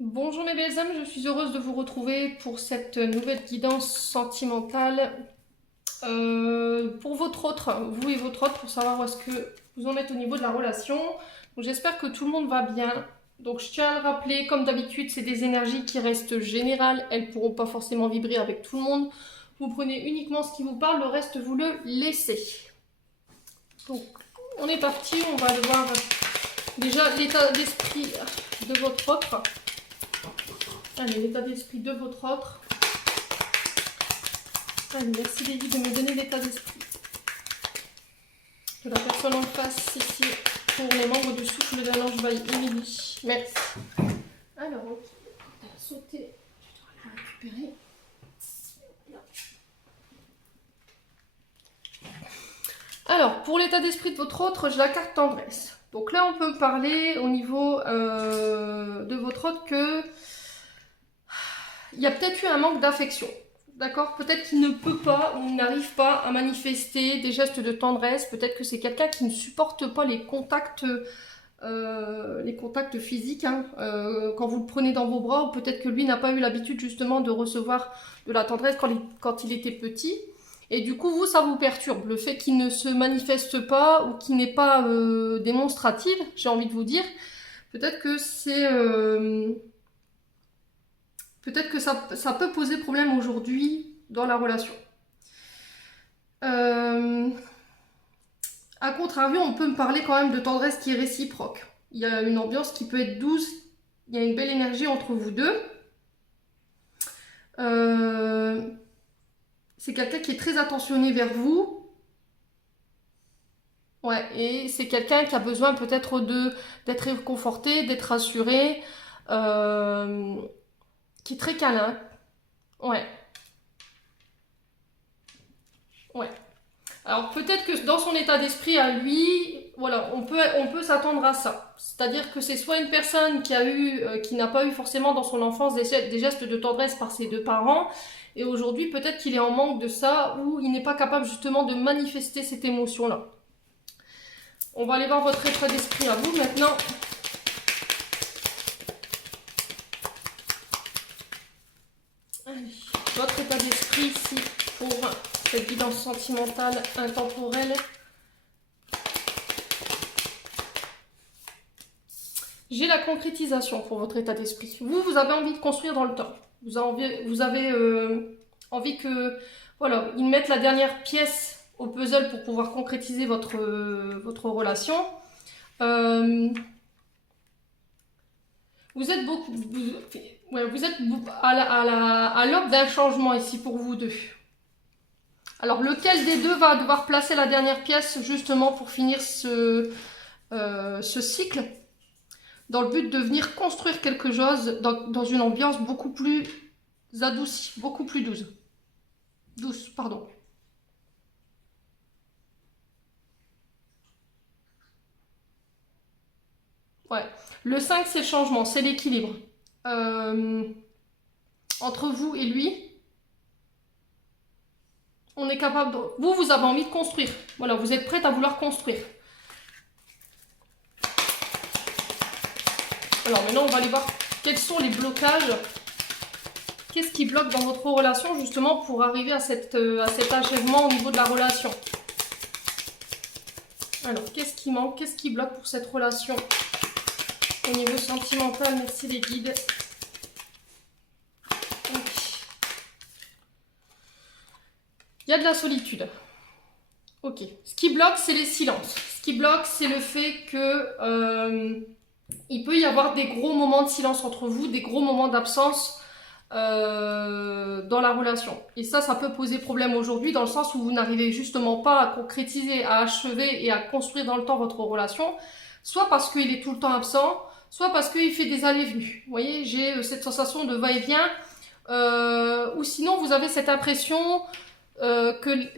Bonjour mes belles âmes, je suis heureuse de vous retrouver pour cette nouvelle guidance sentimentale pour votre autre, vous et votre autre, pour savoir où est-ce que vous en êtes au niveau de la relation. Donc j'espère que tout le monde va bien. Donc je tiens à le rappeler, comme d'habitude, c'est des énergies qui restent générales, elles ne pourront pas forcément vibrer avec tout le monde. Vous prenez uniquement ce qui vous parle, le reste vous le laissez. Donc on est parti, on va aller voir déjà l'état d'esprit de votre autre. Allez, l'état d'esprit de votre autre. Allez, merci Lady de me donner l'état d'esprit de la personne en face ici pour les membres du souffle de l'ange by Emily. Merci. Alors, ok, quand elle a sauté, je dois la récupérer. Alors, pour l'état d'esprit de votre autre, j'ai la carte tendresse. Donc là, on peut parler au niveau de votre autre que il y a peut-être eu un manque d'affection. D'accord? Peut-être qu'il ne peut pas ou n'arrive pas à manifester des gestes de tendresse. Peut-être que c'est quelqu'un qui ne supporte pas les contacts physiques, hein, quand vous le prenez dans vos bras, ou peut-être que lui n'a pas eu l'habitude justement de recevoir de la tendresse quand il était petit. Et du coup, vous, ça vous perturbe. Le fait qu'il ne se manifeste pas ou qu'il n'est pas démonstratif, j'ai envie de vous dire, peut-être que c'est... peut-être que ça peut poser problème aujourd'hui dans la relation. A contrario, on peut me parler quand même de tendresse qui est réciproque. Il y a une ambiance qui peut être douce, il y a une belle énergie entre vous deux. C'est quelqu'un qui est très attentionné vers vous. Ouais, et c'est quelqu'un qui a besoin peut-être d'être réconforté, d'être rassuré, qui est très câlin. Ouais, ouais. Alors peut-être que dans son état d'esprit à lui, voilà, on peut s'attendre à ça. C'est-à-dire que c'est soit une personne qui n'a pas eu forcément dans son enfance des gestes de tendresse par ses deux parents, et aujourd'hui peut-être qu'il est en manque de ça, ou il n'est pas capable justement de manifester cette émotion-là. On va aller voir votre état d'esprit à vous maintenant. Allez, votre état d'esprit ici pour cette guidance sentimentale intemporelle. J'ai la concrétisation pour votre état d'esprit. Vous avez envie de construire dans le temps. Vous avez envie que, voilà, ils mettent la dernière pièce au puzzle pour pouvoir concrétiser votre relation. Vous êtes beaucoup, vous êtes à l'aube d'un changement ici pour vous deux. Alors, lequel des deux va devoir placer la dernière pièce justement pour finir ce cycle, dans le but de venir construire quelque chose dans une ambiance beaucoup plus adoucie, beaucoup plus douce. Douce, pardon. Ouais. Le 5, c'est le changement, c'est l'équilibre. Entre vous et lui, on est capable de... Vous avez envie de construire. Voilà, vous êtes prête à vouloir construire. Alors maintenant, on va aller voir quels sont les blocages. Qu'est-ce qui bloque dans votre relation justement pour arriver à cet achèvement au niveau de la relation? Alors, qu'est-ce qui manque? Qu'est-ce qui bloque pour cette relation au niveau sentimental? Merci les guides. Donc, il y a de la solitude. Ok. Ce qui bloque, c'est les silences. Ce qui bloque, c'est le fait que il peut y avoir des gros moments de silence entre vous, des gros moments d'absence dans la relation. Et ça peut poser problème aujourd'hui dans le sens où vous n'arrivez justement pas à concrétiser, à achever et à construire dans le temps votre relation, soit parce qu'il est tout le temps absent, soit parce qu'il fait des allées-venues. Vous voyez, j'ai cette sensation de va-et-vient, ou sinon vous avez cette impression que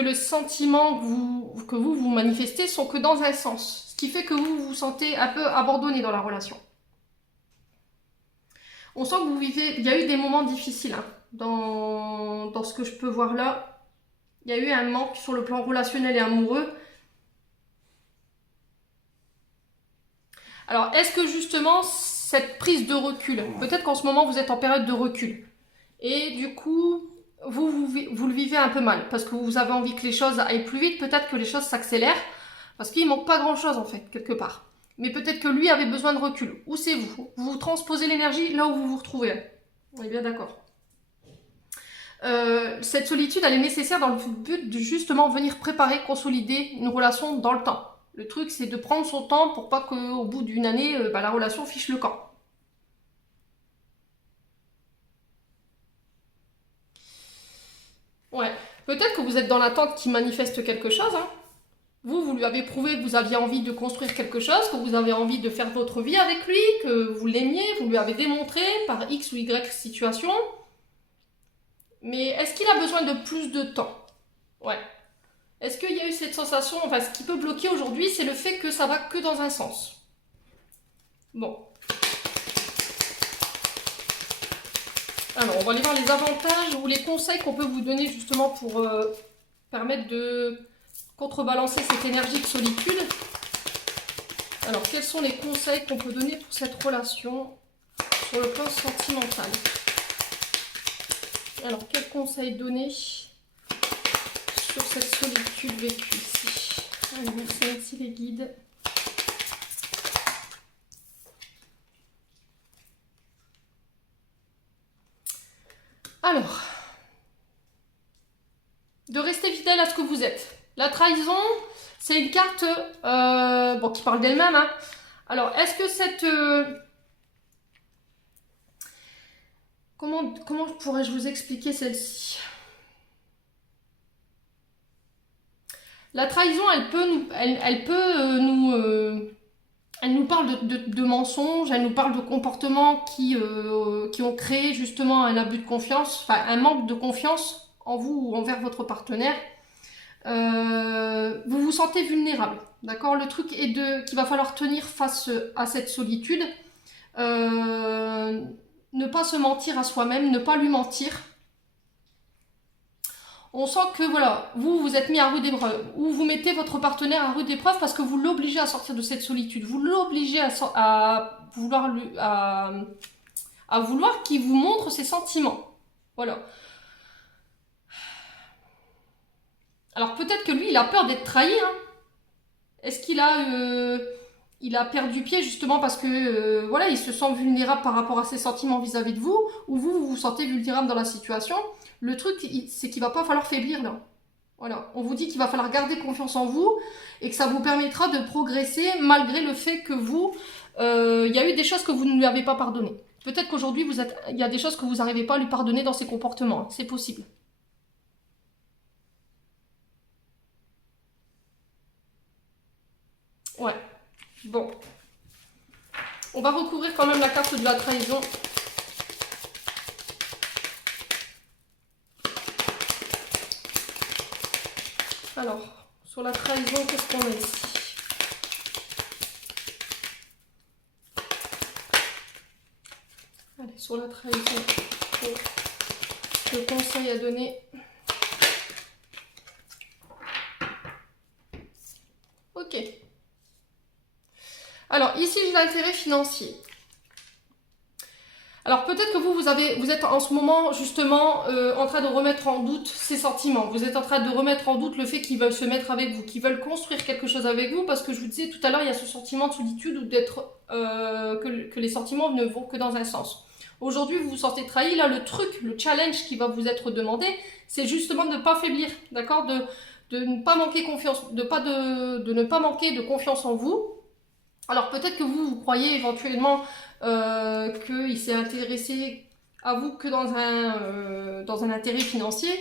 le sentiment que vous manifestez sont que dans un sens, ce qui fait que vous vous sentez un peu abandonné dans la relation. On sent que vous vivez, il y a eu des moments difficiles hein, dans ce que je peux voir là. Il y a eu un manque sur le plan relationnel et amoureux. Alors, est-ce que justement, cette prise de recul, peut-être qu'en ce moment, vous êtes en période de recul, et du coup, vous le vivez un peu mal, parce que vous avez envie que les choses aillent plus vite, peut-être que les choses s'accélèrent, parce qu'il manque pas grand-chose, en fait, quelque part. Mais peut-être que lui avait besoin de recul. Ou c'est vous. Vous transposez l'énergie là où vous vous retrouvez. On est bien d'accord. Cette solitude, elle est nécessaire dans le but de justement venir préparer, consolider une relation dans le temps. Le truc, c'est de prendre son temps pour pas qu'au bout d'une année, la relation fiche le camp. Ouais. Peut-être que vous êtes dans l'attente qui manifeste quelque chose. Hein. Vous lui avez prouvé que vous aviez envie de construire quelque chose, que vous avez envie de faire votre vie avec lui, que vous l'aimiez, vous lui avez démontré par X ou Y situation. Mais est-ce qu'il a besoin de plus de temps? Ouais. Est-ce qu'il y a eu cette sensation, enfin ce qui peut bloquer aujourd'hui, c'est le fait que ça va que dans un sens. Bon. Alors, on va aller voir les avantages ou les conseils qu'on peut vous donner justement pour permettre de contrebalancer cette énergie de solitude. Alors, quels sont les conseils qu'on peut donner pour cette relation sur le plan sentimental? Alors, quels conseils donner sur cette solitude vécue ici? Allez, merci les guides. Alors, de rester fidèle à ce que vous êtes. La trahison, c'est une carte qui parle d'elle-même. Hein. Alors, est-ce que cette... Comment pourrais-je vous expliquer celle-ci? La trahison, elle nous parle de mensonges, elle nous parle de comportements qui ont créé justement un abus de confiance, enfin un manque de confiance en vous ou envers votre partenaire. Vous vous sentez vulnérable, d'accord? Le truc est qu'il va falloir tenir face à cette solitude, ne pas se mentir à soi-même, ne pas lui mentir. On sent que voilà, vous êtes mis à rude épreuve, ou vous mettez votre partenaire à rude épreuve parce que vous l'obligez à sortir de cette solitude, vous l'obligez à vouloir qu'il vous montre ses sentiments. Voilà. Alors peut-être que lui, il a peur d'être trahi. Hein. Est-ce qu'il a perdu pied justement parce que voilà, il se sent vulnérable par rapport à ses sentiments vis-à-vis de vous, ou vous vous sentez vulnérable dans la situation. Le truc, c'est qu'il va pas falloir faiblir là. Voilà, on vous dit qu'il va falloir garder confiance en vous et que ça vous permettra de progresser malgré le fait que il y a eu des choses que vous ne lui avez pas pardonnées. Peut-être qu'aujourd'hui, il y a des choses que vous n'arrivez pas à lui pardonner dans ses comportements. C'est possible. Ouais. Bon. On va recouvrir quand même la carte de la trahison. Alors, sur la trahison, qu'est-ce qu'on a ici? Allez, sur la trahison, le conseil à donner. Ok. Alors, ici, j'ai l'intérêt financier. Alors, peut-être que vous êtes en ce moment, justement, en train de remettre en doute ses sentiments. Vous êtes en train de remettre en doute le fait qu'ils veulent se mettre avec vous, qu'ils veulent construire quelque chose avec vous, parce que je vous disais tout à l'heure, il y a ce sentiment de solitude ou que les sentiments ne vont que dans un sens. Aujourd'hui, vous vous sentez trahi. Là, le challenge qui va vous être demandé, c'est justement de ne pas faiblir, d'accord, de ne pas manquer confiance, de ne pas manquer de confiance en vous. Alors peut-être que vous croyez éventuellement qu'il s'est intéressé à vous que dans un intérêt financier.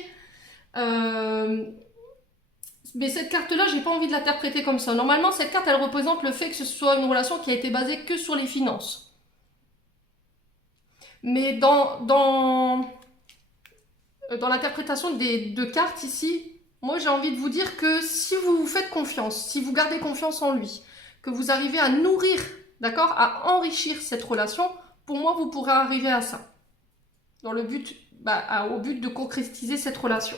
Mais cette carte-là, j'ai pas envie de l'interpréter comme ça. Normalement, cette carte, elle représente le fait que ce soit une relation qui a été basée que sur les finances. Mais dans l'interprétation des deux cartes ici, moi j'ai envie de vous dire que si vous vous faites confiance, si vous gardez confiance en lui, que vous arrivez à nourrir, d'accord, à enrichir cette relation, pour moi vous pourrez arriver à ça. Dans le but, au but de concrétiser cette relation.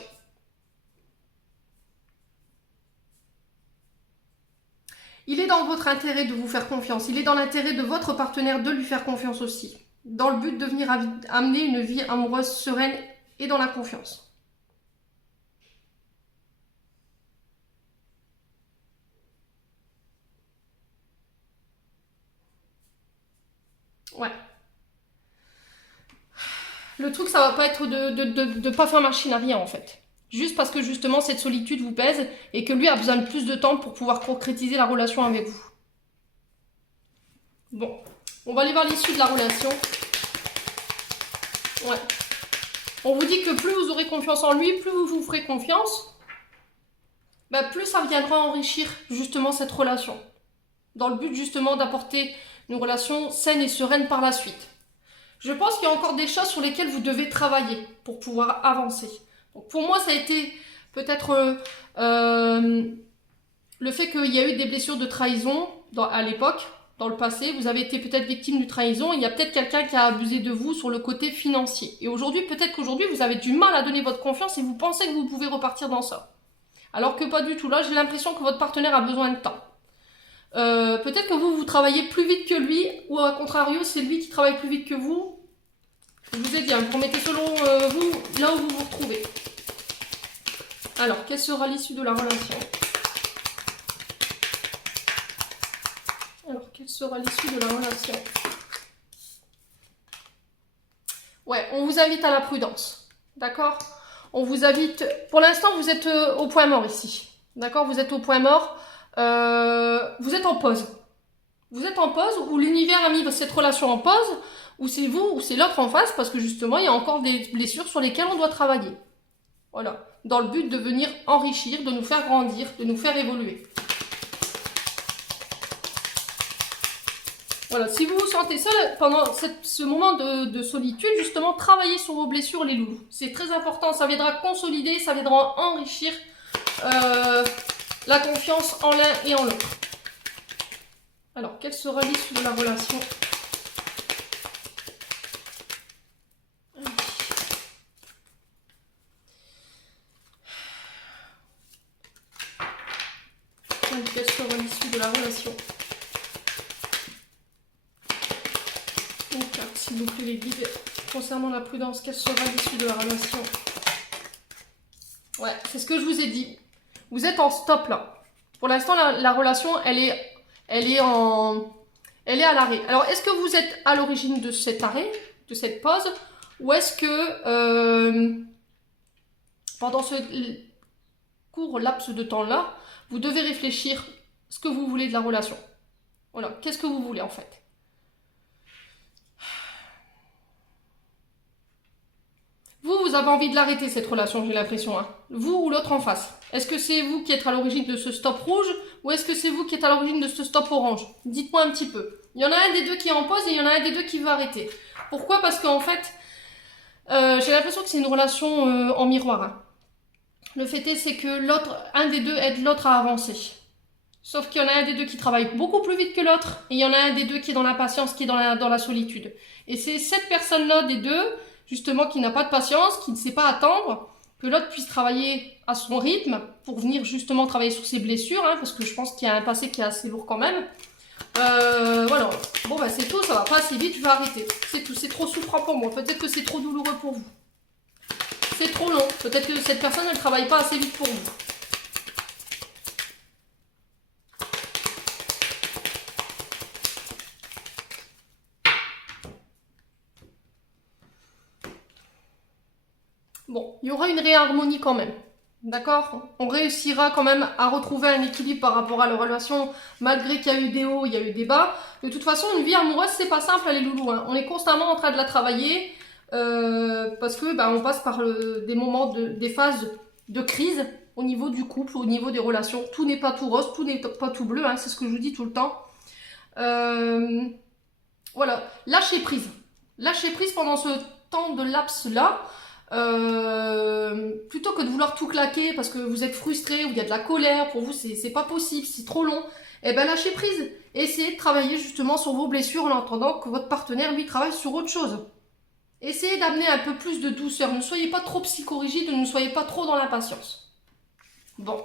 Il est dans votre intérêt de vous faire confiance. Il est dans l'intérêt de votre partenaire de lui faire confiance aussi. Dans le but de venir amener une vie amoureuse sereine et dans la confiance. Ouais. Le truc, ça va pas être de pas faire machine à rien en fait. Juste parce que justement cette solitude vous pèse et que lui a besoin de plus de temps pour pouvoir concrétiser la relation avec vous. Bon, on va aller voir l'issue de la relation. Ouais. On vous dit que plus vous aurez confiance en lui, plus vous vous ferez confiance, bah plus ça viendra enrichir justement cette relation. Dans le but justement d'apporter une relation saine et sereine par la suite. Je pense qu'il y a encore des choses sur lesquelles vous devez travailler pour pouvoir avancer. Donc pour moi, ça a été peut-être le fait qu'il y a eu des blessures de trahison à l'époque, dans le passé. Vous avez été peut-être victime de trahison. Il y a peut-être quelqu'un qui a abusé de vous sur le côté financier. Et aujourd'hui, peut-être qu'aujourd'hui, vous avez du mal à donner votre confiance et vous pensez que vous pouvez repartir dans ça. Alors que pas du tout. Là, j'ai l'impression que votre partenaire a besoin de temps. Peut-être que vous travaillez plus vite que lui, ou à contrario, c'est lui qui travaille plus vite que vous. Je vous ai dit, vous remettez selon vous, là où vous vous retrouvez. Alors, quelle sera l'issue de la relation? Alors, quelle sera l'issue de la relation? Ouais, on vous invite à la prudence, d'accord? On vous invite... Pour l'instant, vous êtes au point mort ici, d'accord? Vous êtes au point mort. Vous êtes en pause. Vous êtes en pause où l'univers a mis cette relation en pause, ou c'est vous, ou c'est l'autre en face, parce que justement, il y a encore des blessures sur lesquelles on doit travailler. Voilà. Dans le but de venir enrichir, de nous faire grandir, de nous faire évoluer. Voilà. Si vous vous sentez seul pendant ce moment de solitude, justement, travaillez sur vos blessures, les loulous. C'est très important. Ça viendra consolider, ça viendra enrichir la confiance en l'un et en l'autre. Alors, quelle sera l'issue de la relation? Quelle sera l'issue de la relation? Donc, s'il vous plaît, les guides, concernant la prudence, quelle sera l'issue de la relation? Ouais, c'est ce que je vous ai dit. Vous êtes en stop là. Pour l'instant, la relation, elle est à l'arrêt. Alors, est-ce que vous êtes à l'origine de cet arrêt, de cette pause, ou est-ce que pendant ce court laps de temps-là, vous devez réfléchir ce que vous voulez de la relation? Voilà, qu'est-ce que vous voulez en fait? Vous avez envie de l'arrêter cette relation, j'ai l'impression. Hein. Vous ou l'autre en face. Est-ce que c'est vous qui êtes à l'origine de ce stop rouge ou est-ce que c'est vous qui êtes à l'origine de ce stop orange? Dites-moi un petit peu. Il y en a un des deux qui est en pause et il y en a un des deux qui veut arrêter. Pourquoi? Parce qu'en fait, j'ai l'impression que c'est une relation en miroir. Hein. Le fait est, c'est que un des deux aide l'autre à avancer. Sauf qu'il y en a un des deux qui travaille beaucoup plus vite que l'autre et il y en a un des deux qui est dans la patience, qui est dans la solitude. Et c'est cette personne-là des deux, justement, qui n'a pas de patience, qui ne sait pas attendre que l'autre puisse travailler à son rythme pour venir justement travailler sur ses blessures, hein, parce que je pense qu'il y a un passé qui est assez lourd quand même. Voilà. Bon, bah c'est tout, ça va pas assez vite, je vais arrêter. C'est tout, c'est trop souffrant pour moi. Peut-être que c'est trop douloureux pour vous. C'est trop long. Peut-être que cette personne, elle travaille pas assez vite pour vous. Bon, il y aura une réharmonie quand même. D'accord? On réussira quand même à retrouver un équilibre par rapport à la relation, malgré qu'il y a eu des hauts, il y a eu des bas. De toute façon, une vie amoureuse, c'est pas simple, les loulous. Hein. On est constamment en train de la travailler parce que on passe par des moments, des phases de crise au niveau du couple, au niveau des relations. Tout n'est pas tout rose, tout n'est pas tout bleu, hein, c'est ce que je vous dis tout le temps. Voilà, lâchez prise. Lâchez prise pendant ce temps de laps-là. Plutôt que de vouloir tout claquer parce que vous êtes frustré ou il y a de la colère, pour vous c'est pas possible, c'est trop long, et ben lâchez prise. Essayez de travailler justement sur vos blessures en attendant que votre partenaire lui travaille sur autre chose. Essayez d'amener un peu plus de douceur, ne soyez pas trop psychorigide, ne soyez pas trop dans l'impatience. Bon.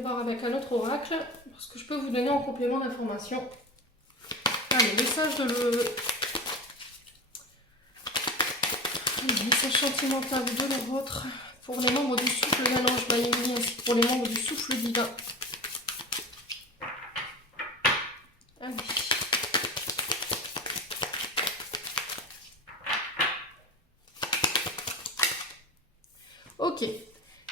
voir avec un autre oracle, parce que je peux vous donner en complément d'information. Allez, message de le... Message sentimental de le vôtre pour les membres du souffle d'un ange Baïmi, ainsi que pour les membres du souffle divin. Allez. Ok.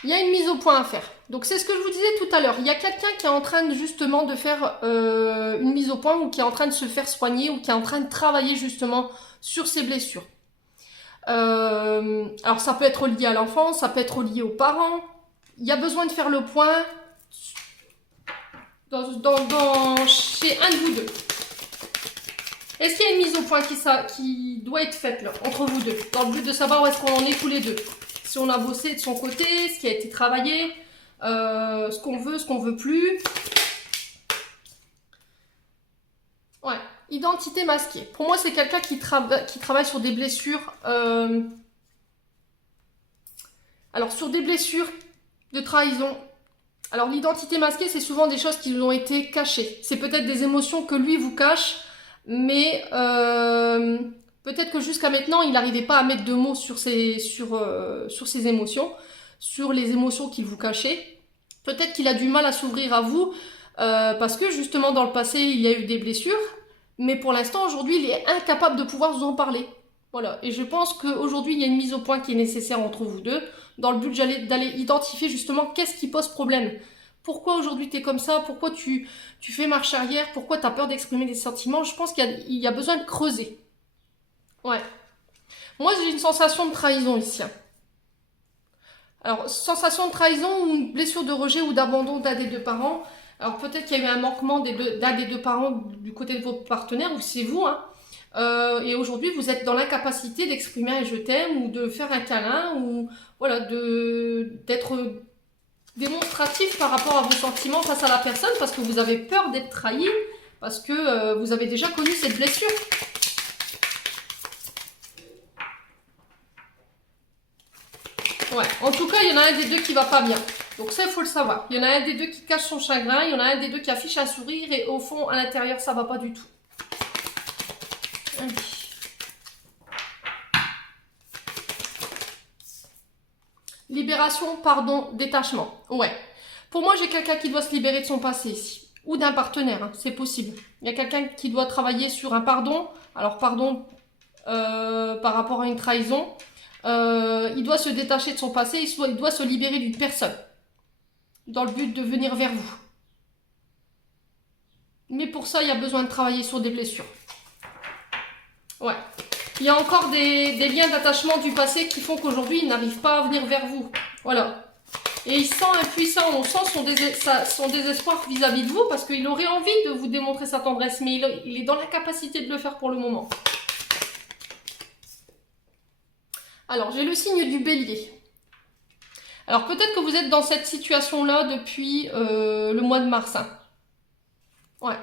Il y a une mise au point à faire. Donc c'est ce que je vous disais tout à l'heure. Il y a quelqu'un qui est en train justement de faire une mise au point, ou qui est en train de se faire soigner, ou qui est en train de travailler justement sur ses blessures. Alors ça peut être lié à l'enfant, ça peut être lié aux parents. Il y a besoin de faire le point chez un de vous deux. Est-ce qu'il y a une mise au point qui doit être faite là, entre vous deux, dans le but de savoir où est-ce qu'on en est tous les deux? Si on a bossé de son côté, ce qui a été travaillé, ce qu'on veut plus. Ouais, identité masquée. Pour moi, c'est quelqu'un qui travaille sur des blessures. Alors, sur des blessures de trahison. Alors, l'identité masquée, c'est souvent des choses qui nous ont été cachées. C'est peut-être des émotions que lui vous cache, mais peut-être que jusqu'à maintenant, il n'arrivait pas à mettre de mots sur ses émotions, sur les émotions qu'il vous cachait. Peut-être qu'il a du mal à s'ouvrir à vous, parce que justement, dans le passé, il y a eu des blessures, mais pour l'instant, aujourd'hui, il est incapable de pouvoir vous en parler. Voilà, et je pense qu'aujourd'hui, il y a une mise au point qui est nécessaire entre vous deux, dans le but d'aller identifier justement qu'est-ce qui pose problème. Pourquoi aujourd'hui tu es comme ça? Pourquoi tu fais marche arrière? Pourquoi tu as peur d'exprimer des sentiments? Je pense qu'il y a besoin de creuser. Ouais. Moi, j'ai une sensation de trahison ici. Alors, sensation de trahison ou une blessure de rejet ou d'abandon d'un des deux parents. Alors, peut-être qu'il y a eu un manquement d'un des deux parents du côté de votre partenaire, ou c'est vous, hein. Et aujourd'hui, vous êtes dans l'incapacité d'exprimer un je t'aime, ou de faire un câlin, ou voilà, d'être démonstratif par rapport à vos sentiments face à la personne, parce que vous avez peur d'être trahi, parce que vous avez déjà connu cette blessure. Ouais, en tout cas, il y en a un des deux qui va pas bien. Donc ça, il faut le savoir. Il y en a un des deux qui cache son chagrin, il y en a un des deux qui affiche un sourire, et au fond, à l'intérieur, ça va pas du tout. Allez. Libération, pardon, détachement. Ouais. Pour moi, j'ai quelqu'un qui doit se libérer de son passé ici. Ou d'un partenaire, hein, c'est possible. Il y a quelqu'un qui doit travailler sur un pardon. Alors, pardon par rapport à une trahison. Il doit se détacher de son passé, il doit se libérer d'une personne. Dans le but de venir vers vous. Mais pour ça, il y a besoin de travailler sur des blessures. Ouais. Il y a encore des liens d'attachement du passé qui font qu'aujourd'hui, il n'arrive pas à venir vers vous. Voilà. Et il sent impuissant, on sent son désespoir vis-à-vis de vous, parce qu'il aurait envie de vous démontrer sa tendresse, mais il est dans l'incapacité de le faire pour le moment. Alors, j'ai le signe du bélier. Alors, peut-être que vous êtes dans cette situation-là depuis le mois de mars. Hein. Ouais.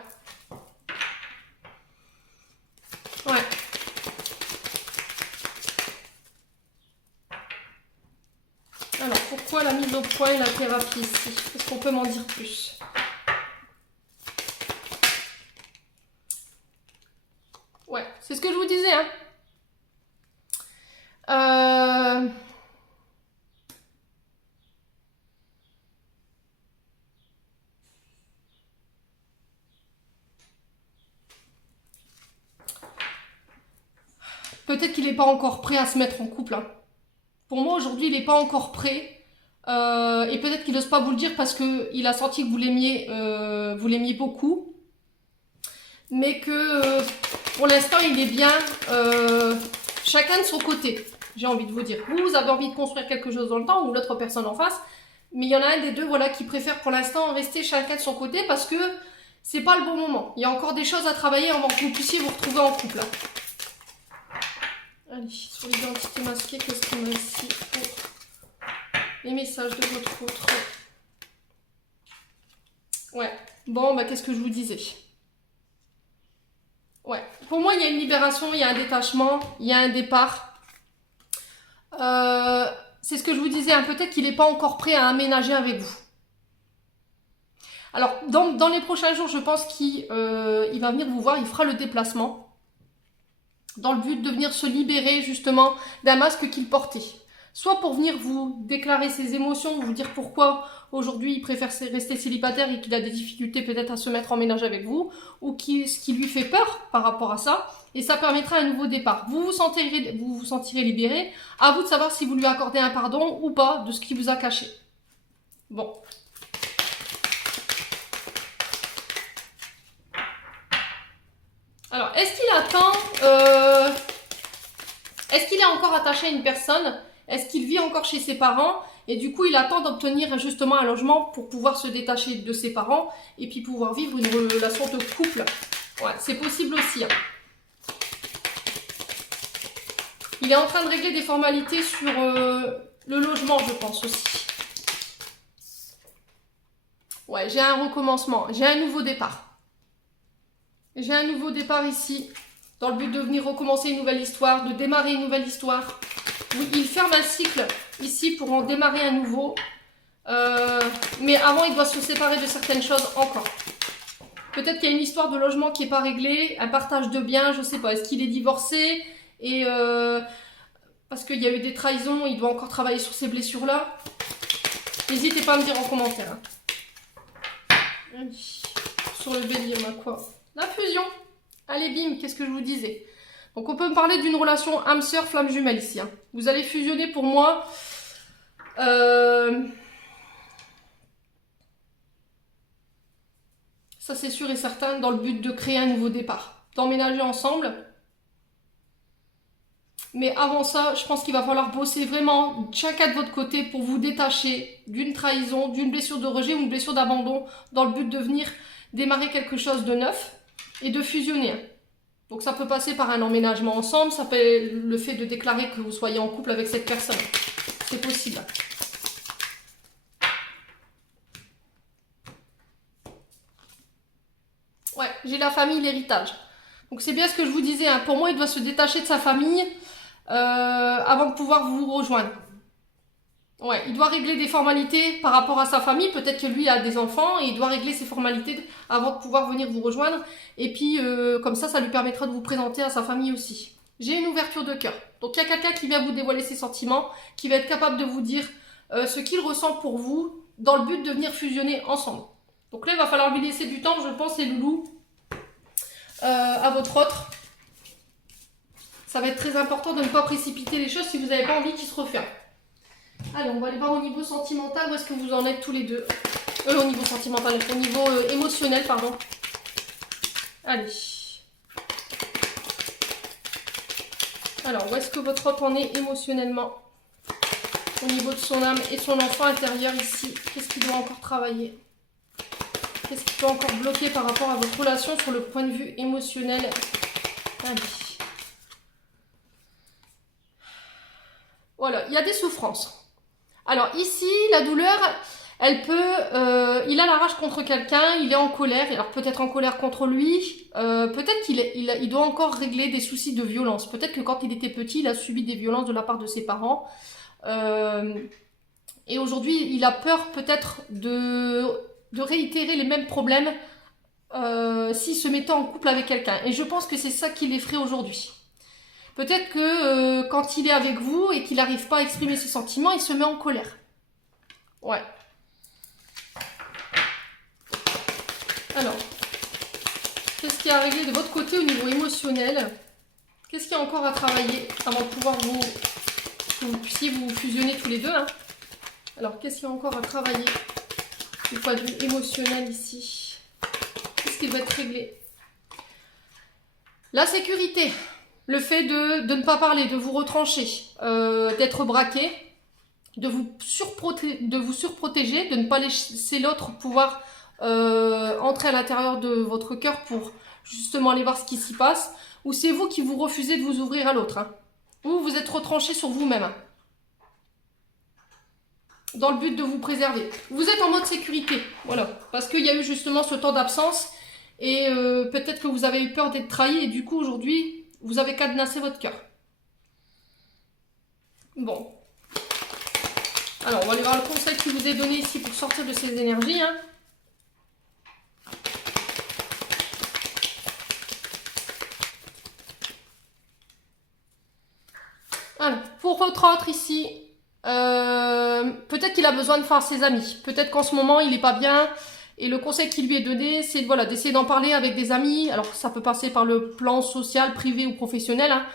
Ouais. Alors, pourquoi la mise au point et la thérapie ici? Est-ce qu'on peut m'en dire plus? Ouais, c'est ce que je vous disais, hein. Peut-être qu'il n'est pas encore prêt à se mettre en couple. Hein. Pour moi, aujourd'hui, il n'est pas encore prêt. Et peut-être qu'il n'ose pas vous le dire parce qu'il a senti que vous l'aimiez beaucoup. Mais que pour l'instant, il est bien chacun de son côté, j'ai envie de vous dire. Vous avez envie de construire quelque chose dans le temps ou l'autre personne en face. Mais il y en a un des deux voilà, qui préfère pour l'instant rester chacun de son côté parce que c'est pas le bon moment. Il y a encore des choses à travailler avant que vous puissiez vous retrouver en couple. Allez, sur l'identité masquée, qu'est-ce qu'on a ici pour les messages de votre autre? Ouais, bon, bah qu'est-ce que je vous disais? Ouais, pour moi, il y a une libération, il y a un détachement, il y a un départ. C'est ce que je vous disais, hein, peut-être qu'il n'est pas encore prêt à aménager avec vous. Alors, dans les prochains jours, je pense qu'il va venir vous voir, il fera le déplacement, dans le but de venir se libérer justement d'un masque qu'il portait. Soit pour venir vous déclarer ses émotions, vous dire pourquoi aujourd'hui il préfère rester célibataire et qu'il a des difficultés peut-être à se mettre en ménage avec vous, ou ce qui lui fait peur par rapport à ça, et ça permettra un nouveau départ. Vous vous sentirez libéré, à vous de savoir si vous lui accordez un pardon ou pas de ce qu'il vous a caché. Bon. Alors, est-ce qu'il attend... Est-ce qu'il est encore attaché à une personne? Est-ce qu'il vit encore chez ses parents? Et du coup, il attend d'obtenir justement un logement pour pouvoir se détacher de ses parents et puis pouvoir vivre une relation de couple. Ouais, c'est possible aussi. Hein. Il est en train de régler des formalités sur le logement, je pense aussi. Ouais, j'ai un recommencement. J'ai un nouveau départ. J'ai un nouveau départ ici. Dans le but de venir recommencer une nouvelle histoire, de démarrer une nouvelle histoire. Oui, il ferme un cycle ici pour en démarrer un nouveau. Mais avant, il doit se séparer de certaines choses encore. Peut-être qu'il y a une histoire de logement qui n'est pas réglée, un partage de biens, je ne sais pas. Est-ce qu'il est divorcé? Et parce qu'il y a eu des trahisons, il doit encore travailler sur ces blessures-là. N'hésitez pas à me dire en commentaire. Hein. Sur le bélier, on a quoi? La fusion. Allez, bim, qu'est-ce que je vous disais? Donc, on peut me parler d'une relation âme-sœur, flamme jumelle ici. Hein. Vous allez fusionner pour moi. Ça, c'est sûr et certain, dans le but de créer un nouveau départ. D'emménager ensemble. Mais avant ça, je pense qu'il va falloir bosser vraiment chacun de votre côté pour vous détacher d'une trahison, d'une blessure de rejet ou une blessure d'abandon dans le but de venir démarrer quelque chose de neuf et de fusionner. Donc ça peut passer par un emménagement ensemble, ça peut être le fait de déclarer que vous soyez en couple avec cette personne. C'est possible. Ouais, j'ai la famille, l'héritage. Donc c'est bien ce que je vous disais, hein. Pour moi, il doit se détacher de sa famille avant de pouvoir vous rejoindre. Ouais, il doit régler des formalités par rapport à sa famille. Peut-être que lui a des enfants et il doit régler ses formalités avant de pouvoir venir vous rejoindre. Et puis, comme ça lui permettra de vous présenter à sa famille aussi. J'ai une ouverture de cœur. Donc, il y a quelqu'un qui vient vous dévoiler ses sentiments, qui va être capable de vous dire ce qu'il ressent pour vous dans le but de venir fusionner ensemble. Donc là, il va falloir lui laisser du temps, je pense, les loulous, à votre autre. Ça va être très important de ne pas précipiter les choses si vous n'avez pas envie qu'ils se referment. Allez, on va aller voir au niveau sentimental, où est-ce que vous en êtes tous les deux. Au niveau sentimental, au niveau émotionnel, pardon. Allez. Alors, où est-ce que votre autre en est émotionnellement? Au niveau de son âme et son enfant intérieur ici. Qu'est-ce qu'il doit encore travailler? Qu'est-ce qui peut encore bloquer par rapport à votre relation sur le point de vue émotionnel? Allez. Voilà, il y a des souffrances. Alors ici, la douleur, elle peut... il a la rage contre quelqu'un, il est en colère, alors peut-être en colère contre lui, peut-être qu'il doit encore régler des soucis de violence. Peut-être que quand il était petit, il a subi des violences de la part de ses parents. Et aujourd'hui, il a peur peut-être de réitérer les mêmes problèmes s'il se mettait en couple avec quelqu'un. Et je pense que c'est ça qui l'effraie aujourd'hui. Peut-être que quand il est avec vous et qu'il n'arrive pas à exprimer ses sentiments, il se met en colère. Ouais. Alors, qu'est-ce qui a réglé de votre côté au niveau émotionnel? Qu'est-ce qu'il y a encore à travailler avant de pouvoir que vous puissiez vous fusionner tous les deux, hein? Alors, qu'est-ce qu'il y a encore à travailler du point de vue émotionnel ici? Qu'est-ce qui doit être réglé? La sécurité. Le fait de ne pas parler, de vous retrancher, d'être braqué, de vous surprotéger, de ne pas laisser l'autre pouvoir entrer à l'intérieur de votre cœur pour justement aller voir ce qui s'y passe, ou c'est vous qui vous refusez de vous ouvrir à l'autre, hein, ou vous êtes retranché sur vous-même, hein, dans le but de vous préserver. Vous êtes en mode sécurité, voilà, parce qu'il y a eu justement ce temps d'absence, et peut-être que vous avez eu peur d'être trahi, et du coup aujourd'hui, vous avez cadenassé votre cœur. Bon. Alors, on va aller voir le conseil qui vous est donné ici pour sortir de ces énergies. Hein. Alors, pour votre autre ici, peut-être qu'il a besoin de voir ses amis. Peut-être qu'en ce moment, il n'est pas bien. Et le conseil qui lui est donné, c'est voilà, d'essayer d'en parler avec des amis. Alors, ça peut passer par le plan social, privé ou professionnel. Hein.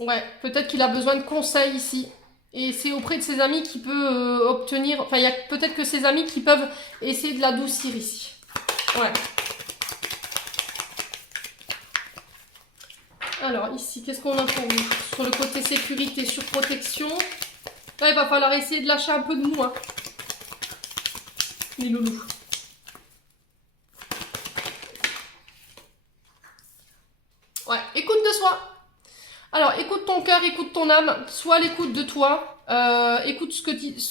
Ouais, peut-être qu'il a besoin de conseils ici. Et c'est auprès de ses amis qu'il peut obtenir... Enfin, il y a peut-être que ses amis qui peuvent essayer de l'adoucir ici. Ouais. Alors, ici, qu'est-ce qu'on a pour vous? Sur le côté sécurité, surprotection. Là, il va falloir essayer de lâcher un peu de mou, hein. Les loulous. Ouais, écoute de soi. Alors, écoute ton cœur, écoute ton âme. Sois à l'écoute de toi. Écoute ce que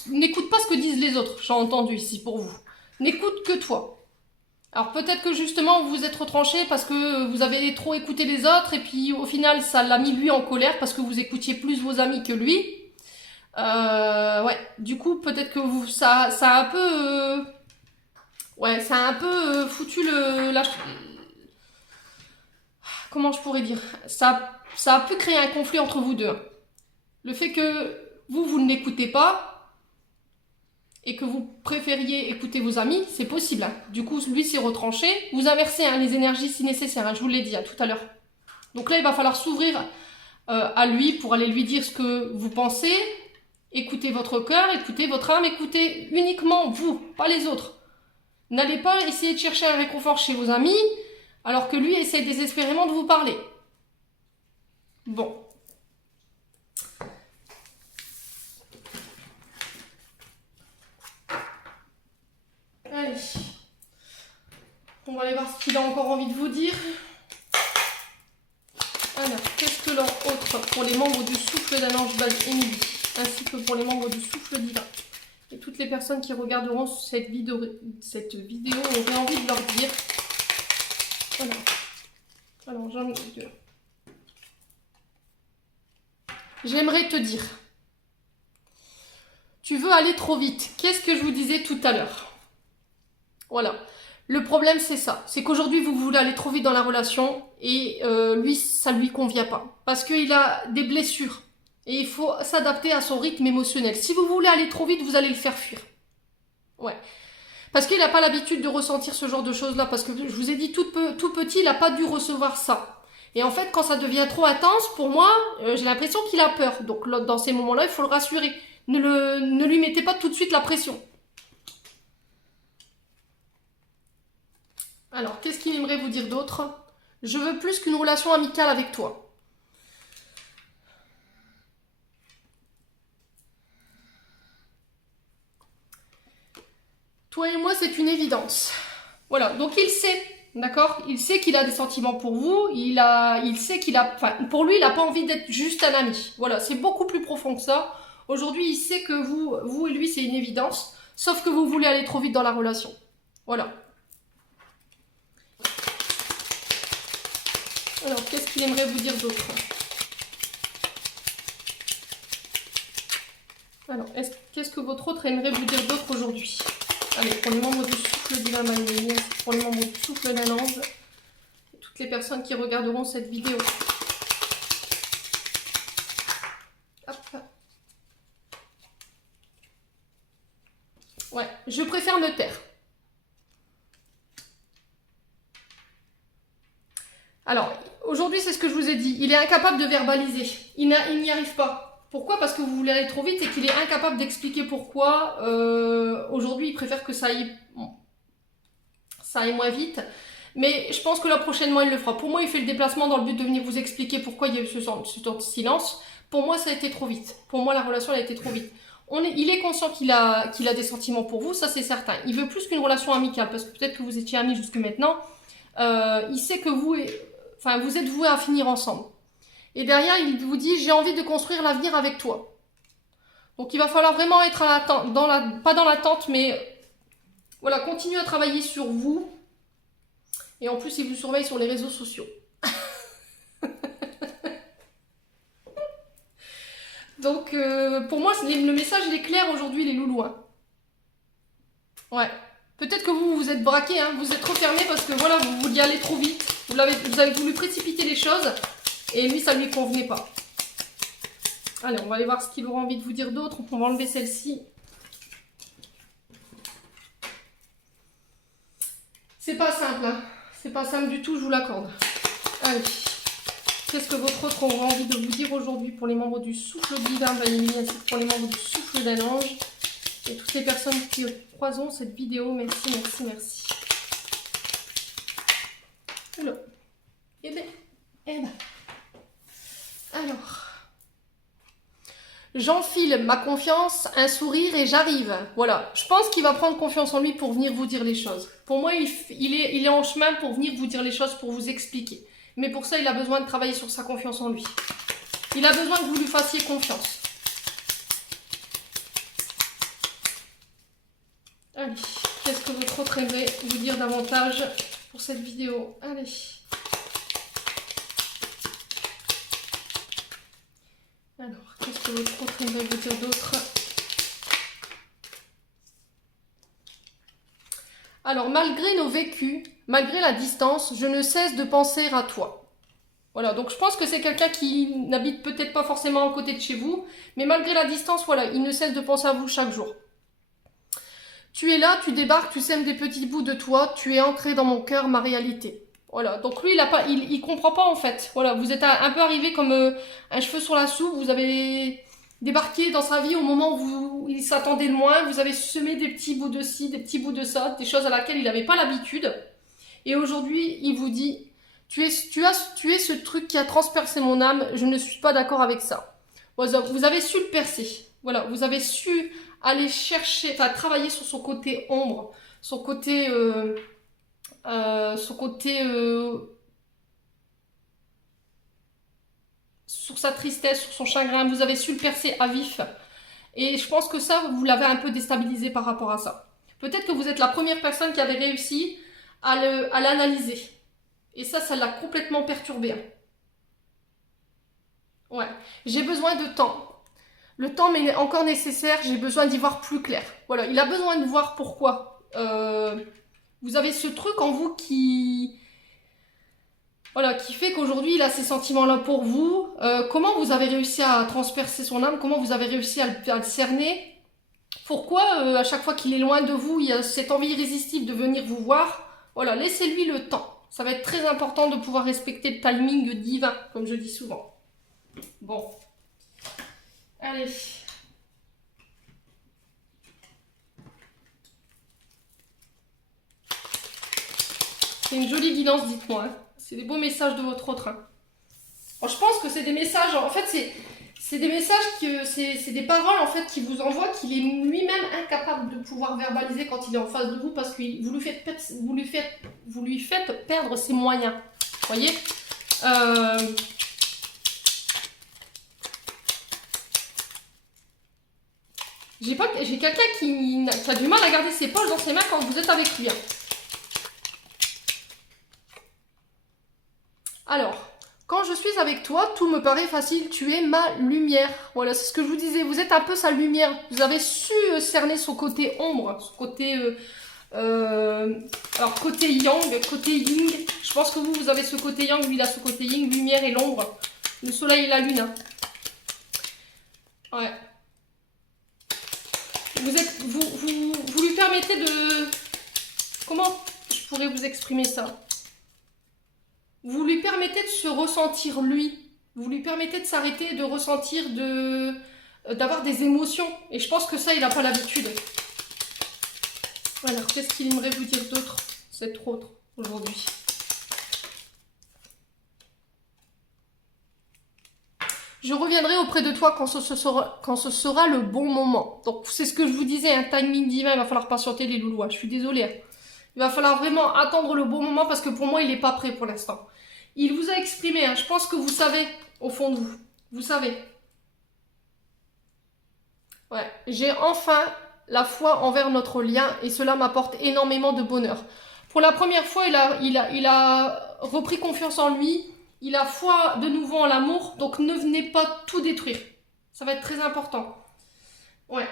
n'écoute pas ce que disent les autres. J'ai entendu ici pour vous. N'écoute que toi. Alors peut-être que justement vous vous êtes retranché parce que vous avez trop écouté les autres et puis au final ça l'a mis lui en colère parce que vous écoutiez plus vos amis que lui. Ouais, du coup peut-être que ça a un peu, ouais, ça a un peu foutu comment je pourrais dire, ça a pu créer un conflit entre vous deux. Le fait que vous ne l'écoutez pas et que vous préfériez écouter vos amis, c'est possible. Hein. Du coup, lui s'est retranché. Vous inversez hein, les énergies si nécessaire, hein, je vous l'ai dit hein, tout à l'heure. Donc là, il va falloir s'ouvrir à lui pour aller lui dire ce que vous pensez. Écoutez votre cœur, écoutez votre âme, écoutez uniquement vous, pas les autres. N'allez pas essayer de chercher un réconfort chez vos amis, alors que lui essaie désespérément de vous parler. Bon. Allez. On va aller voir ce qu'il a encore envie de vous dire. Alors, qu'est-ce que leur autre pour les membres du souffle d'un ange base Émilie, ainsi que pour les membres du souffle divin. Et toutes les personnes qui regarderont cette vidéo auraient envie de leur dire. Alors j'en ai deux. J'aimerais te dire. Tu veux aller trop vite. Qu'est-ce que je vous disais tout à l'heure? Voilà. Le problème, c'est ça. C'est qu'aujourd'hui, vous voulez aller trop vite dans la relation et lui, ça lui convient pas. Parce qu'il a des blessures. Et il faut s'adapter à son rythme émotionnel. Si vous voulez aller trop vite, vous allez le faire fuir. Ouais. Parce qu'il n'a pas l'habitude de ressentir ce genre de choses-là. Parce que je vous ai dit, tout petit, il n'a pas dû recevoir ça. Et en fait, quand ça devient trop intense, pour moi, j'ai l'impression qu'il a peur. Donc dans ces moments-là, il faut le rassurer. Ne lui mettez pas tout de suite la pression. Alors, qu'est-ce qu'il aimerait vous dire d'autre? Je veux plus qu'une relation amicale avec toi. Toi et moi, c'est une évidence. Voilà, donc il sait, d'accord? Il sait qu'il a des sentiments pour vous, il sait qu'il a... Enfin, pour lui, il n'a pas envie d'être juste un ami. Voilà, c'est beaucoup plus profond que ça. Aujourd'hui, il sait que vous et lui, c'est une évidence, sauf que vous voulez aller trop vite dans la relation. Voilà. Alors, qu'est-ce qu'il aimerait vous dire d'autre? Alors, qu'est-ce que votre autre aimerait vous dire d'autre aujourd'hui? Allez, pour les membres du souffle divin Manuel, pour les membres du souffle d'un ange, et toutes les personnes qui regarderont cette vidéo. Hop. Ouais, je préfère me taire. Alors, aujourd'hui, c'est ce que je vous ai dit. Il est incapable de verbaliser. Il n'y arrive pas. Pourquoi? Parce que vous voulez aller trop vite et qu'il est incapable d'expliquer pourquoi. Aujourd'hui, il préfère que ça aille moins vite. Mais je pense que là, prochainement, il le fera. Pour moi, il fait le déplacement dans le but de venir vous expliquer pourquoi il y a eu ce temps de silence. Pour moi, ça a été trop vite. Pour moi, la relation a été trop vite. Il est conscient qu'il a des sentiments pour vous, ça c'est certain. Il veut plus qu'une relation amicale, parce que peut-être que vous étiez amis jusque maintenant. Il sait que vous êtes voués à finir ensemble. Et derrière, il vous dit, j'ai envie de construire l'avenir avec toi. Donc il va falloir vraiment être pas dans l'attente, mais voilà, continuer à travailler sur vous. Et en plus, il vous surveille sur les réseaux sociaux. Donc pour moi, le message il est clair aujourd'hui, les loulous. Hein. Ouais. Peut-être que vous vous êtes braqué, hein, vous êtes refermé parce que voilà, vous vouliez aller trop vite. Vous avez voulu précipiter les choses et lui, ça ne lui convenait pas. Allez, on va aller voir ce qu'il aura envie de vous dire d'autre. On va enlever celle-ci. C'est pas simple, hein. C'est pas simple du tout, je vous l'accorde. Allez. Qu'est-ce que votre autre aura envie de vous dire aujourd'hui pour les membres du souffle divin Vanille, ainsi que pour les membres du souffle d'un ange et toutes les personnes qui croiseront cette vidéo. Merci, merci, merci. Oula. Eh ben. Alors. J'enfile ma confiance, un sourire et j'arrive. Voilà. Je pense qu'il va prendre confiance en lui pour venir vous dire les choses. Pour moi, il est en chemin pour venir vous dire les choses, pour vous expliquer. Mais pour ça, il a besoin de travailler sur sa confiance en lui. Il a besoin que vous lui fassiez confiance. Allez, qu'est-ce que votre autre aimerait vous dire davantage pour cette vidéo? Allez. Alors, qu'est-ce que votre autre aimerait vous dire d'autre? Alors, malgré nos vécus, malgré la distance, je ne cesse de penser à toi. Voilà, donc je pense que c'est quelqu'un qui n'habite peut-être pas forcément à côté de chez vous, mais malgré la distance, voilà, il ne cesse de penser à vous chaque jour. Tu es là, tu débarques, tu sèmes des petits bouts de toi, tu es ancré dans mon cœur, ma réalité. Voilà, donc lui, il comprend pas en fait. Voilà, vous êtes un peu arrivé comme un cheveu sur la soupe, vous avez débarqué dans sa vie au moment où il s'attendait le moins, vous avez semé des petits bouts de ci, des petits bouts de ça, des choses à laquelle il n'avait pas l'habitude. Et aujourd'hui, il vous dit, tu es ce truc qui a transpercé mon âme, je ne suis pas d'accord avec ça. Vous avez su le percer. Voilà, vous avez su aller chercher, enfin travailler sur son côté ombre, son côté sur sa tristesse, sur son chagrin, vous avez su le percer à vif. Et je pense que ça, vous l'avez un peu déstabilisé par rapport à ça. Peut-être que vous êtes la première personne qui avait réussi à l'analyser. Et ça l'a complètement perturbé. Ouais, j'ai besoin de temps. Le temps m'est encore nécessaire, j'ai besoin d'y voir plus clair. Voilà, il a besoin de voir pourquoi. Vous avez ce truc en vous qui fait qu'aujourd'hui il a ces sentiments-là pour vous. Comment vous avez réussi à transpercer son âme? Comment vous avez réussi à le cerner? Pourquoi à chaque fois qu'il est loin de vous, il y a cette envie irrésistible de venir vous voir? Voilà, laissez-lui le temps. Ça va être très important de pouvoir respecter le timing divin, comme je dis souvent. Bon. Allez. C'est une jolie guidance, dites-moi. Hein. C'est des beaux messages de votre autre. Hein. Alors, je pense que c'est des messages, en fait, c'est des messages c'est des paroles en fait qu'il vous envoie qu'il est lui-même incapable de pouvoir verbaliser quand il est en face de vous parce que vous lui faites perdre ses moyens. Vous voyez J'ai quelqu'un qui a du mal à garder ses poches dans ses mains quand vous êtes avec lui. Hein. Alors, quand je suis avec toi, tout me paraît facile, tu es ma lumière. Voilà, c'est ce que je vous disais, vous êtes un peu sa lumière. Vous avez su cerner son côté ombre, son côté... alors, côté yang, côté yin. Je pense que vous avez ce côté yang, lui il a ce côté yin, lumière et l'ombre. Le soleil et la lune. Hein. Ouais. Vous lui permettez de... Comment je pourrais vous exprimer ça? Vous lui permettez de se ressentir lui. Vous lui permettez de s'arrêter, de ressentir, d'avoir des émotions. Et je pense que ça, il n'a pas l'habitude. Alors, qu'est-ce qu'il aimerait vous dire d'autre, cet autre, aujourd'hui? Je reviendrai auprès de toi quand ce sera le bon moment. Donc, c'est ce que je vous disais, un timing divin, il va falloir patienter les loulous. Je suis désolée. Hein. Il va falloir vraiment attendre le bon moment parce que pour moi, il n'est pas prêt pour l'instant. Il vous a exprimé, hein, je pense que vous savez, au fond de vous. Vous savez. Ouais, j'ai enfin la foi envers notre lien et cela m'apporte énormément de bonheur. Pour la première fois, il a repris confiance en lui. Il a foi de nouveau en l'amour, donc ne venez pas tout détruire. Ça va être très important. Ouais.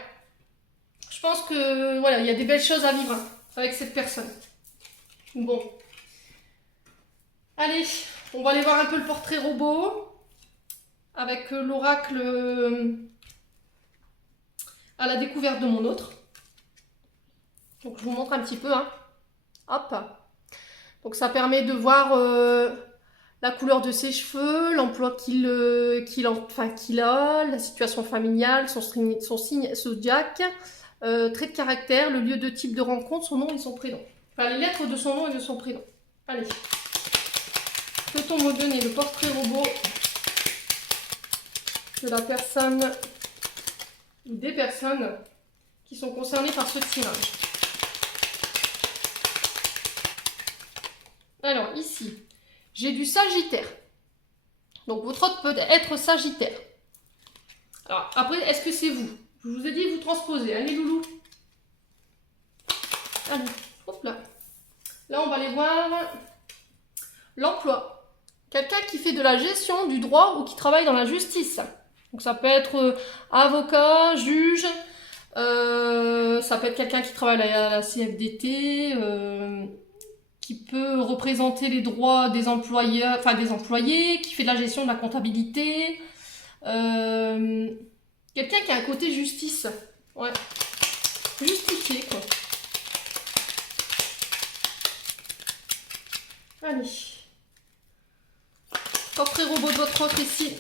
Je pense que, voilà, il y a des belles choses à vivre. avec cette personne. Bon. Allez, on va aller voir un peu le portrait robot avec l'oracle à la découverte de mon autre. Donc je vous montre un petit peu, hein. Hop. Donc ça permet de voir la couleur de ses cheveux, l'emploi qu'il a, la situation familiale, son signe zodiaque, trait de caractère, le lieu de type de rencontre, son nom et son prénom. Enfin, les lettres de son nom et de son prénom. Allez. Peut-on me donner le portrait robot de la personne ou des personnes qui sont concernées par ce tirage? Alors, ici, j'ai du Sagittaire. Donc, votre hôte peut être Sagittaire. Alors, après, est-ce que c'est vous? Je vous ai dit, vous transposez. Allez, loulou. Allez, hop là. Là, on va aller voir l'emploi. Quelqu'un qui fait de la gestion du droit ou qui travaille dans la justice. Donc, ça peut être avocat, juge. Ça peut être quelqu'un qui travaille à la CFDT, qui peut représenter les droits des employeurs, enfin des employés, qui fait de la gestion de la comptabilité. Quelqu'un qui a un côté justice. Ouais. Justifié, quoi. Allez. Portrait robot de votre autre ici.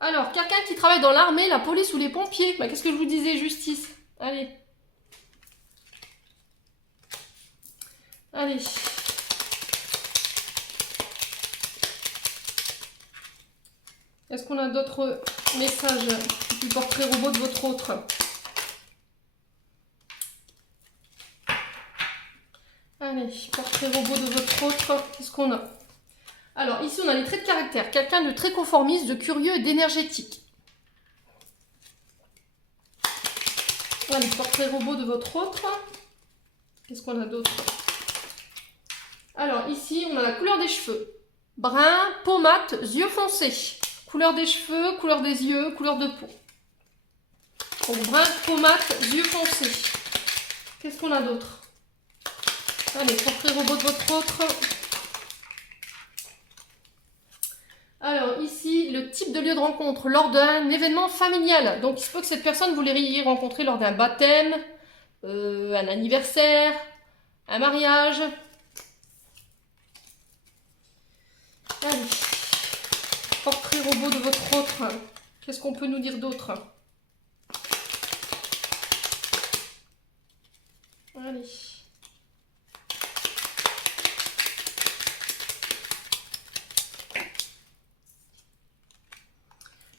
Alors, quelqu'un qui travaille dans l'armée, la police ou les pompiers. Bah, qu'est-ce que je vous disais, justice. Allez. Allez. Est-ce qu'on a d'autres messages du portrait robot de votre autre? Allez, portrait robot de votre autre, qu'est-ce qu'on a? Alors, ici, on a les traits de caractère. Quelqu'un de très conformiste, de curieux et d'énergétique. Allez, portrait robot de votre autre. Qu'est-ce qu'on a d'autre? Alors, ici, on a la couleur des cheveux. Brun, peau mate, yeux foncés. Couleur des cheveux, couleur des yeux, couleur de peau. Donc, brun, peau mate, yeux foncés. Qu'est-ce qu'on a d'autre? Allez, portrait robot de votre autre. Alors, ici, le type de lieu de rencontre lors d'un événement familial. Donc, il se peut que cette personne, vous l'ayez rencontrée lors d'un baptême, un anniversaire, un mariage. Allez. Portrait robot de votre autre. Qu'est-ce qu'on peut nous dire d'autre? Allez.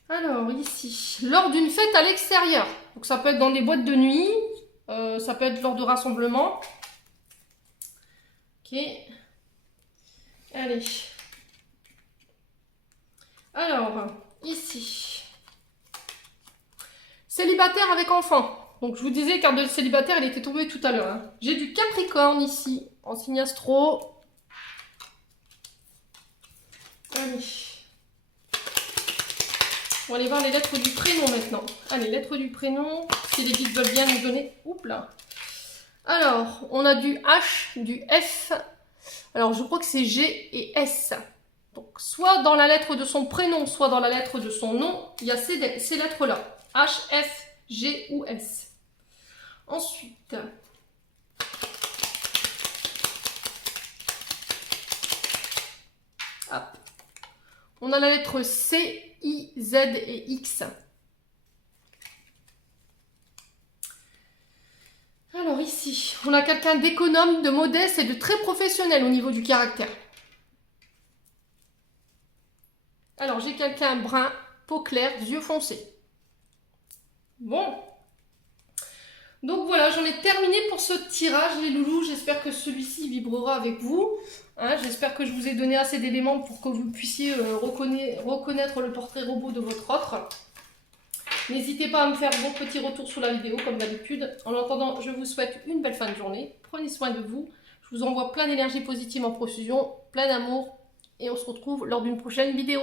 Alors, ici, lors d'une fête à l'extérieur. Donc, ça peut être dans des boîtes de nuit. Ça peut être lors de rassemblements. Ok. Allez. Alors, ici. Célibataire avec enfant. Donc, je vous disais, carte de célibataire, elle était tombée tout à l'heure. Hein. J'ai du Capricorne ici, en signe astro. Allez. On va aller voir les lettres du prénom maintenant. Allez, lettres du prénom, si les guides veulent bien nous donner. Oups là. Alors, on a du H, du F. Alors, je crois que c'est G et S. Donc, soit dans la lettre de son prénom, soit dans la lettre de son nom, il y a ces lettres-là. H, F, G ou S. Ensuite, hop. On a la lettre C, I, Z et X. Alors ici, on a quelqu'un d'économe, de modeste et de très professionnel au niveau du caractère. Alors j'ai quelqu'un brun, peau claire, yeux foncés. Bon. Donc voilà, j'en ai terminé pour ce tirage les loulous. J'espère que celui-ci vibrera avec vous. Hein, j'espère que je vous ai donné assez d'éléments pour que vous puissiez reconnaître le portrait robot de votre autre. N'hésitez pas à me faire vos petits retours sous la vidéo comme d'habitude. En attendant, je vous souhaite une belle fin de journée. Prenez soin de vous. Je vous envoie plein d'énergie positive en profusion, plein d'amour. Et on se retrouve lors d'une prochaine vidéo.